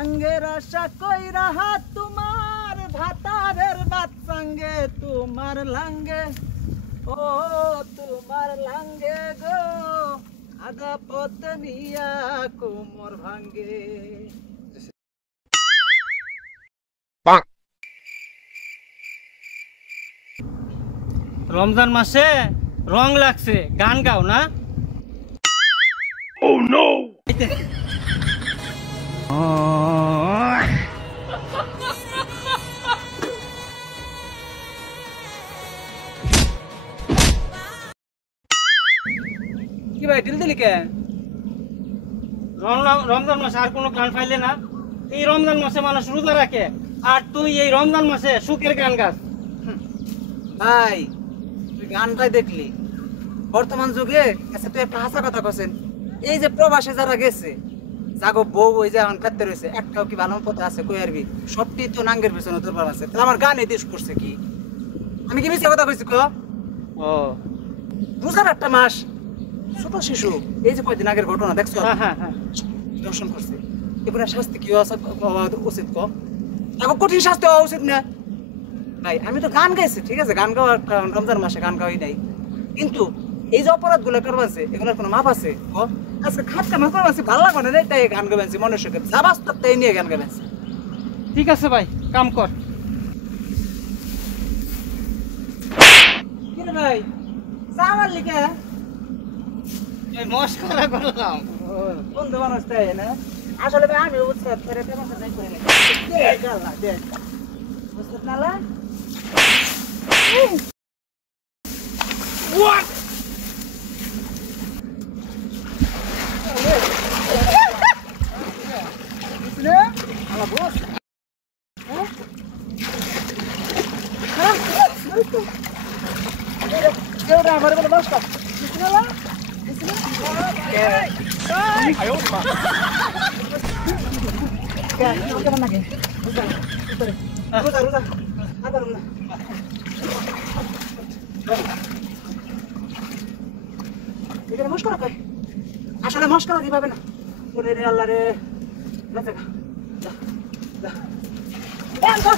ভাঙ্গের আশা কইরা হাত তোমার ভাতারের বাত সঙ্গে তোমার লাঙ্গে ও তোমার লাঙ্গে গো আধা পথ নিয়া কোমর ভাঙ্গে। রমজান মাসে রং লাগছে, গান গাও না? Oh no! কি ভাই ঢিল দিলি কে? রমজান মাসে আর কোনো গান পাইলে না? এই রমজান মাসে মানুষ রোজা রাখে, আর তুই এই রমজান মাসে সুখের গান গাস। ভাই তুই গানটাই দেখলি, বর্তমান যুগে আচ্ছা তুই একটা হাসা কথা কছেন, এই যে প্রবাসে যারা গেছে জাগো বউ ওই যে এখন খাতে রয়েছে, একটাও কি ভালো পথে আছে কই আরবি? সবটি তো নাঙ্গের পেছনে দুর্বল আছে। তাহলে আমার গান এই দেশ করছে কি? আমি কি মিথ্যা কথা কইছি? ও রোজার একটা মাস, ছোট শিশু এই যে কয়দিন আগের ঘটনা দেখছো, হ্যাঁ, দর্শন করছে, এগুলো শাস্তি কি হওয়া উচিত? তাকে কঠিন শাস্তি হওয়া উচিত না ভাই? আমি তো গান গাইছি, ঠিক আছে, গান গাওয়া রমজান মাসে গান গাওয়াই নাই, কিন্তু এই যে অপরাধ গুলো করবাছে এগুলোর কোনো মাপ আছে? আজকে খাট কামা করবাছি ভালো লাগবে না, তাই গান গাইছি, মনুষ্যকে যা বাস্তব তাই নিয়ে গান গাইছি। ঠিক আছে ভাই, কাম কর। কি রে ভাই চাওয়ার লিখে মস্করা করলাম, বন্ধু মানুষ তাই না? আসলে ভাই আমি উৎসাহ করে তেমন নাই করে নাই, দেখ আল্লাহ দেখ বুঝতে নালা। What? আমার বস আমার বলে বস কেমন লাগে? রোজা রোজা আদার না এখানে মস্করা কয়, আসলে মস্করা দিবাবে না বলে রে আল্লাহ রে, যা যা যা